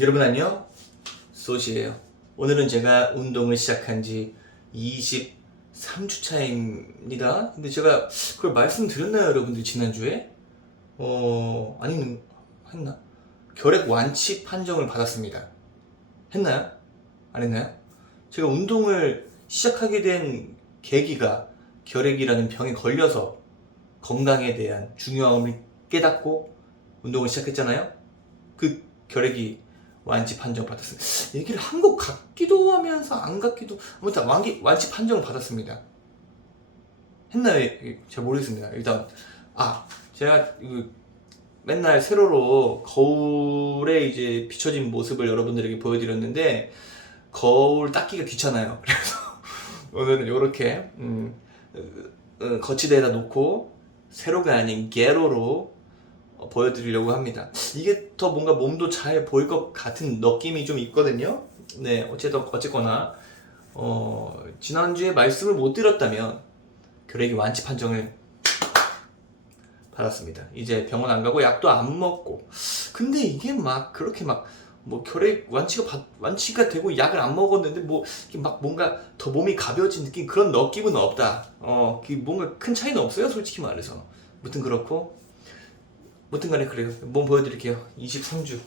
여러분 안녕 소시예요 오늘은 제가 운동을 시작한 지 23주 차입니다 근데 제가 그걸 말씀드렸나요 여러분들 지난주에? 어 아니면 했나? 결핵 완치 판정을 받았습니다 했나요? 안 했나요? 제가 운동을 시작하게 된 계기가 결핵이라는 병에 걸려서 건강에 대한 중요함을 깨닫고 운동을 시작했잖아요 그 결핵이 완치 판정 받았습니다. 얘기를 한 것 같기도 하면서 안 같기도 아무튼 완기, 완치 판정을 받았습니다. 했나요? 예, 잘 모르겠습니다. 일단 아 제가 그 맨날 세로로 거울에 이제 비춰진 모습을 여러분들에게 보여드렸는데 거울 닦기가 귀찮아요. 그래서 오늘은 이렇게 음, 어, 어, 거치대에다 놓고 세로가 아닌 게로로 어, 보여드리려고 합니다. 이게 더 뭔가 몸도 잘 보일 것 같은 느낌이 좀 있거든요. 네, 어쨌든 어쨌거나 어, 지난주에 말씀을 못 드렸다면 결핵이 완치 판정을 받았습니다. 이제 병원 안 가고 약도 안 먹고. 근데 이게 막 그렇게 막 뭐 결핵 완치가 받- 완치가 되고 약을 안 먹었는데 뭐 막 뭔가 더 몸이 가벼워진 느낌 그런 느낌은 없다. 어, 그 뭔가 큰 차이는 없어요, 솔직히 말해서. 무튼 그렇고 무튼 간에 그래요. 몸 보여드릴게요. 23주.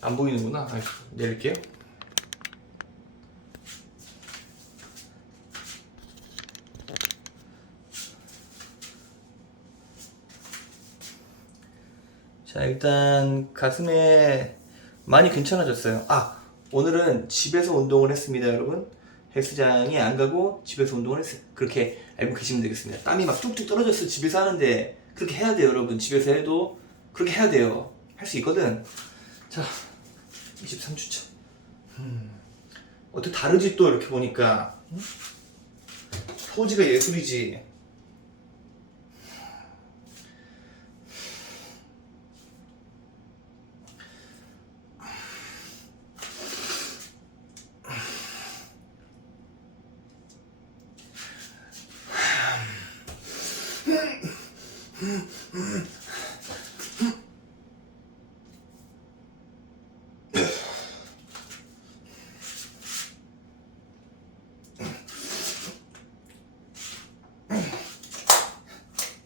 안 보이는구나. 아이고, 내릴게요. 자, 일단 가슴에 많이 괜찮아졌어요. 아, 오늘은 집에서 운동을 했습니다, 여러분. 헬스장에 안 가고 집에서 운동을 했어요. 그렇게 알고 계시면 되겠습니다. 땀이 막 뚝뚝 떨어졌어요. 집에서 하는데 그렇게 해야 돼요, 여러분. 집에서 해도 그렇게 해야 돼요. 할 수 있거든. 자, 23주차. 음, 어떻게 다르지 또 이렇게 보니까 음? 포즈가 예술이지.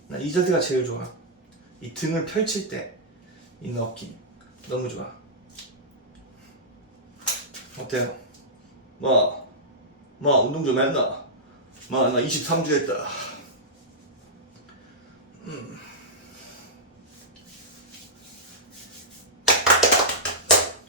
나 이 자세가 제일 좋아. 이 등을 펼칠 때 이 느낌 너무 좋아. 어때요? 뭐, 뭐 운동 좀 했나? 뭐, 나 23주 했다. 음.